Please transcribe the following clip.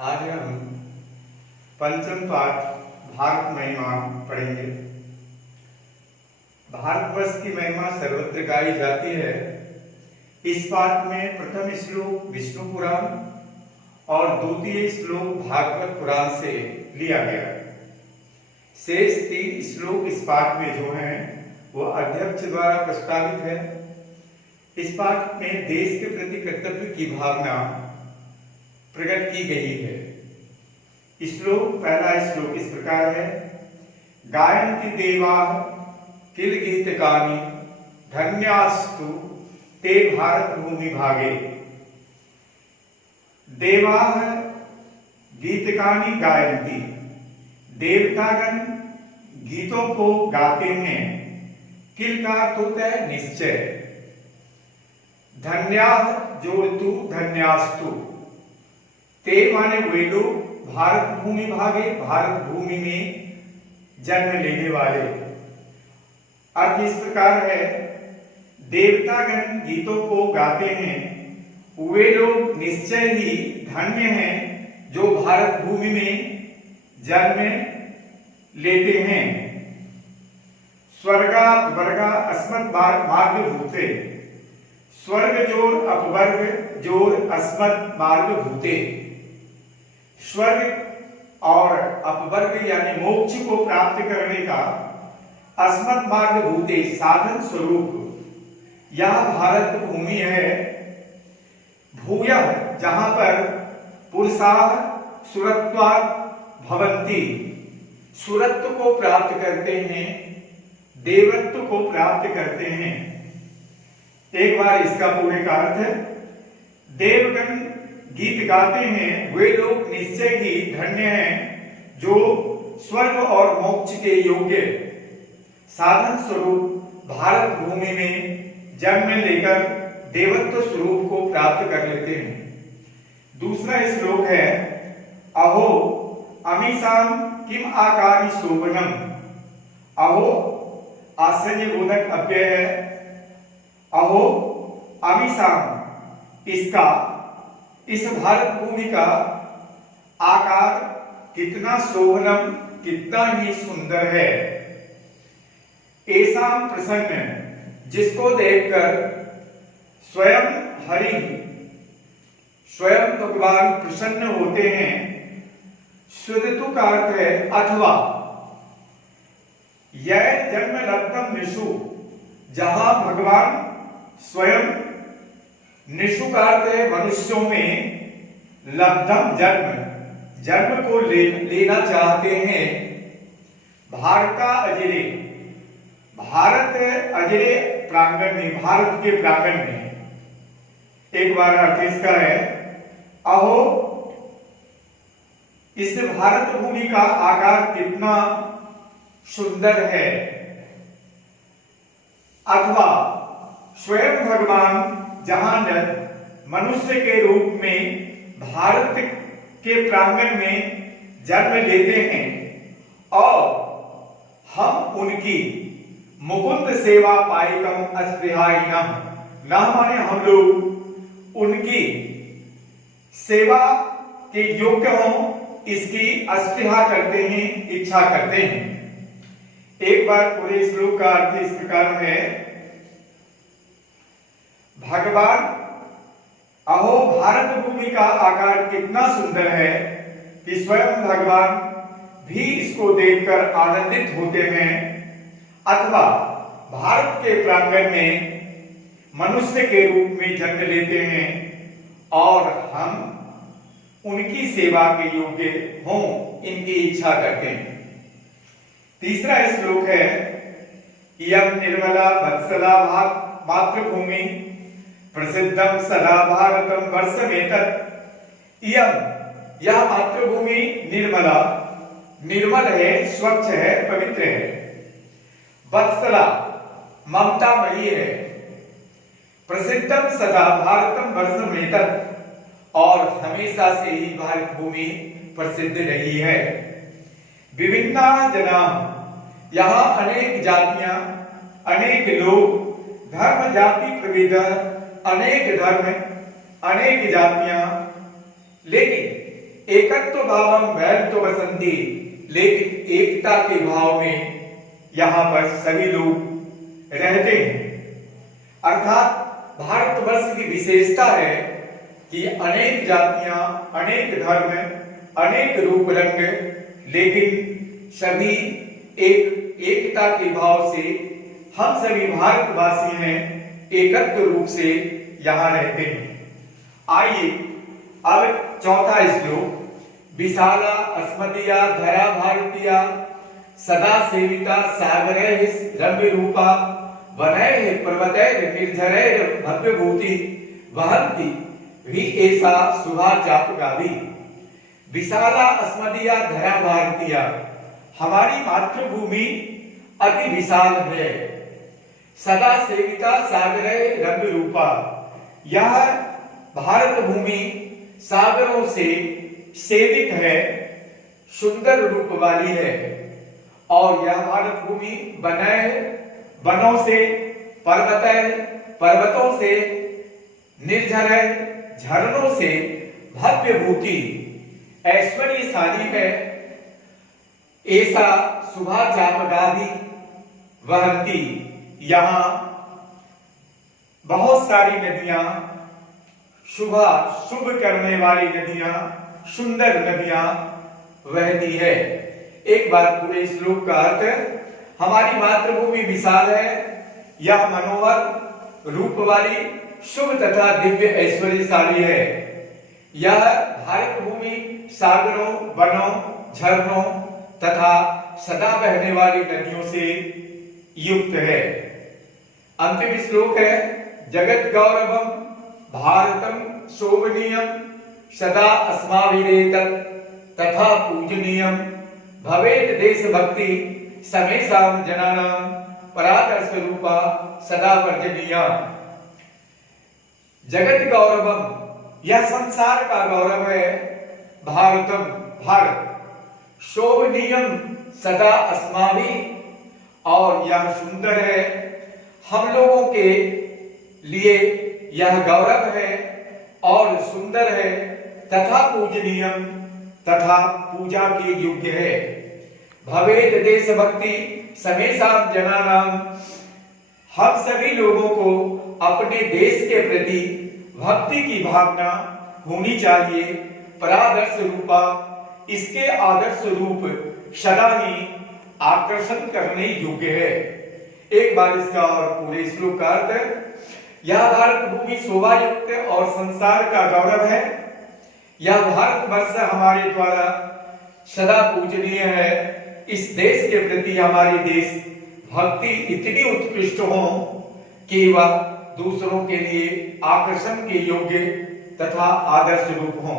आज हम पंचम पाठ भारत महिमा पढ़ेंगे। भारतवर्ष की महिमा सर्वत्र गाई जाती है। इस पाठ में प्रथम श्लोक विष्णु पुराण और द्वितीय श्लोक भागवत पुराण से लिया गया है। शेष 3 श्लोक इस पाठ में जो हैं वो अध्यक्ष द्वारा प्रस्तावित है। इस पाठ में देश के प्रति कर्तव्य की भावना प्रकट की गई है। पहला श्लोक इस प्रकार है। गायन्ति देवा किल गीतकानि धन्यास्तु ते भारत भूमि भागे। देवा गीतकानि गायन्ति, देवतागण गीतों को गाते हैं। किल का अर्थ है निश्चय। धन्या जोड़तु धन्यास्तु, ते माने वे लोग भारत भूमि भागे, भारत भूमि में जन्म लेने वाले। अर्थ इस प्रकार है, देवतागण गीतों को गाते हैं, वे लोग निश्चय ही धन्य हैं जो भारत भूमि में जन्म लेते हैं। स्वर्गा वर्गा अस्मत् मार्ग भूते, स्वर्ग जोर अपवर्ग जोर अस्मत् मार्ग भूते। स्वर्ग और अपवर्ग यानी मोक्ष को प्राप्त करने का अस्मत् मार्ग भूते साधन स्वरूप यह भारत भूमि है। भूयः जहां पर पुरुषाः सुरत्वात् भवन्ति, सुरत्व को प्राप्त करते हैं, देवत्व को प्राप्त करते हैं। एक बार इसका पूरे का अर्थ है, देवगण गीत गाते हैं, वे लोग निश्चय ही धन्य हैं जो स्वर्ग और मोक्ष के योग्य साधन स्वरूप भारत भूमि में जन्म लेकर देवत्व स्वरूप को प्राप्त कर लेते हैं। दूसरा श्लोक है। अहो अमीसाम किम आकारी शोभनम। अहो आश्चर्यबोधक अव्यय है। अहो अमीसाम, इसका इस भारत भूमि का आकार कितना शोभनम, कितना ही सुंदर है। ऐसाम प्रसन्न, जिसको देखकर स्वयं हरि, स्वयं भगवान प्रसन्न होते हैं। सुदतु का अर्थ है अथवा। यह जन्म लब्धम निषु, जहां भगवान स्वयं, निषु का अर्थ है मनुष्यों में, लब्धम जन्म, जन्म को लेना चाहते हैं। भारता अजरे, भारत अजरे प्रांगण में, भारत के प्रांगण में। एक बार अर्थ इसका है। अहो, इस भारत भूमि का आकार कितना सुंदर है। अथवा स्वयं भगवान जहां मनुष्य के रूप में भारत के प्रांगण में जन्म लेते हैं और हम उनकी मुकुंद सेवा पाइकम अस्पृहायिनम, न माने हम लोग उनकी सेवा के योग्य हों, इसकी अस्पृहा करते हैं, इच्छा करते हैं। एक बार पूरे श्लोक का अर्थ इस प्रकार है। भगवान, अहो भारत भूमि का आकार कितना सुंदर है कि स्वयं भगवान भी इसको देखकर आनंदित होते हैं। अथवा भारत के प्रांगण में मनुष्य के रूप में जन्म लेते हैं और हम उनकी सेवा के योग्य हों, इनकी इच्छा करते हैं। तीसरा श्लोक है। इयं निर्मला वत्सला मातृभूमि प्रसिद्धम सदा भारतम वर्षमेतत्। इयं, यह मातृभूमि निर्मला, निर्मल है, स्वच्छ है, पवित्र है। वत्सला, ममतामयी है। प्रसिद्धम सदा भारतम वर्षमेतत्, और हमेशा से ही भारत भूमि प्रसिद्ध रही है। विभिन्ना जना, यहाँ अनेक जातियां, अनेक लोग, धर्म जाति प्रविध, अनेक धर्म, अनेक जातियां, लेकिन एकत्व भावम वैम तो बसंती, लेकिन एकता के भाव में यहाँ पर सभी लोग रहते हैं। अर्थात भारतवर्ष की विशेषता है कि अनेक जातियां, अनेक धर्म, अनेक रूप रंग, लेकिन सभी एकता के भाव से हम सभी भारतवासी हैं, एकत्व रूप से यहाँ रहते हैं। आइए अब चौथा श्लोक। विशाला अस्मदीया धरा भारतीया सदा सेविता सागरैः रम्य रूपा वनैः पर्वतैः निर्झरैः भव्य भूति वहन्ति भी ऐसा सुभा चापगावी। विशाला अस्मदीया धरा भारतीया, हमारी मातृभूमि अति विशाल है। सदा सेविता सागरैः रम्य रूपा, यह भारत भूमि सागरों से सेवित है, सुंदर रूप वाली है। और यह भारत भूमि वनों से, पर्वतों से, निर्झर झरनों से भव्य भूति ऐश्वर्यशाली है। ऐसा सुभा चापगावी वहंती, यहाँ बहुत सारी नदियां, शुभ करने वाली नदियां, सुंदर नदियां वहती है। एक बार पूरे श्लोक का अर्थ, हमारी मातृभूमि विशाल है, यह मनोहर रूप वाली, शुभ तथा दिव्य ऐश्वर्यशाली है। यह भारत भूमि सागरों, वनों, झरनों तथा सदा बहने वाली नदियों से युक्त है। अंतिम श्लोक है, जगत गौरवम भारतम शोभनीयम सदा अस्माभिरेतत् तथा पूजनीयम भवेत् देशभक्ति समेषां जनानां परादर्श रूपा सदा वर्जनीया। जगत गौरवम, यह संसार का गौरव है। भारतम, भारत, शोभनीयम सदा अस्माभि, और यह सुंदर है, हम लोगों के लिए यह गौरव है और सुंदर है, तथा पूजनीयम, तथा पूजा के योग्य है। भवेद देशभक्ति समेषां जनानां, हम सभी लोगों को अपने देश के प्रति भक्ति की भावना होनी चाहिए। परादर्श रूपा, इसके आदर्श रूप सदा ही आकर्षण करने योग्य है। एक बार इसका और पूरे श्लोक का अर्थ, यह भारत भूमि शोभायुक्त और संसार का गौरव है। यह भारतवर्ष हमारे द्वारा सदा पूजनीय है। इस देश के प्रति हमारी देश भक्ति इतनी उत्कृष्ट हो कि वह दूसरों के लिए आकर्षण के योग्य तथा आदर्श रूप हो।